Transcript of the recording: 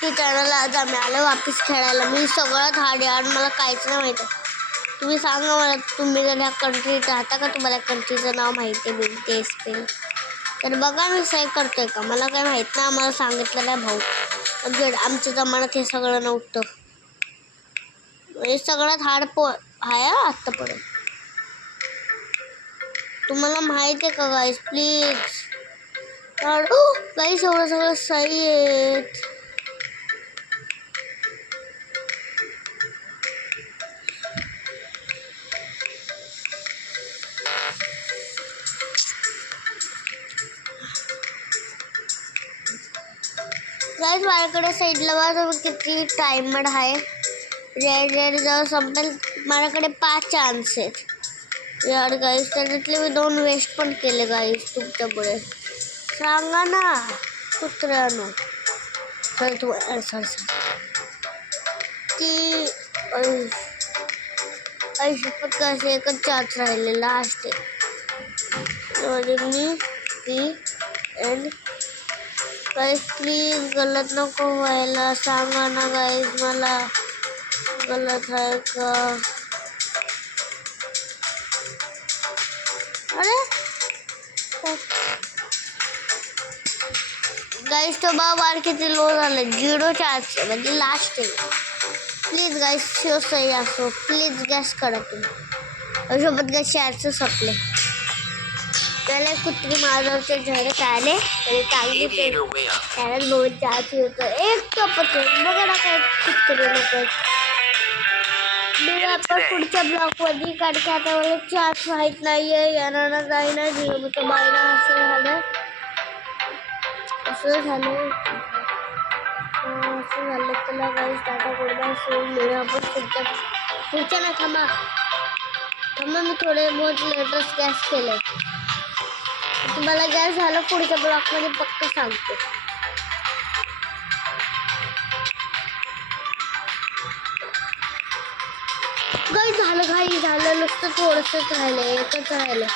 ती चॅनल आज आम्ही आलो वापस खेळायला. मी सगळं हार्ड आणि मला काहीच नाही माहिती. तुम्ही सांगा मला, तुम्ही जर ह्या कंट्रीत राहता का, तुम्हाला कंट्रीचं नाव माहिती आहे ते स्पेल तर बघा मी सही करतोय का. मला काय माहीत नाही, आम्हाला सांगितलं नाही भाऊ. म्हणजे आमच्या जमान्यात हे सगळं नव्हतं. हे सगळ्यात हार्ड आहे आत्तापर्यंत. तुम्हाला माहिती आहे का गाईस, प्लीज गाईस एवढं सगळं सही आहेत. गाईस माझ्याकडे साईडला बघा किती टायमर आहे. रेड जेव्हा संपेल माझ्याकडे 5 चान्स आहेत यार गाईस. त्याच्यातले मी 2 वेस्ट पण केले गाईस तुमच्यामुळे. सांगा ना कुत्र्यानो. सर ती शपथ कसे एकच चान्स राहिलेला असते. मी ती एंड गाईस प्लीज गलत नको व्हायला. सांगा ना गाईस मला गलत आहे का. अरे गाईस तो बार किती लो झालं. 0 चान्स म्हणजे लास्ट आहे. प्लीज गाईस शो सही असो. प्लीज गॅस करा तुम्ही. सोबत गाईस चान्स संपले. त्याला कुत्री माझ्यावरचे झडक आले तरी चांगली त्याला 2 चान्स होतं. एक कपच बघा ना काय कुत्री नको. मी आता पुढच्या ब्लॉकमध्ये काढते. आता मला चान्स माहीत नाहीये. येणार जाईना 0 तर बायना असं झालं. त्याला गाईस टाटा गुड सोडून मिळूया आपण पुढच्या ना. थांबा मी थोडे बहुत लेटेस्ट गॅस केले. तुम्हाला गॅस झालं पुढच्या ब्लॉकमध्ये पक्क सांगते. गाईस झालं नुसतं थोडंसंच राहिलं. एकच राहिलं.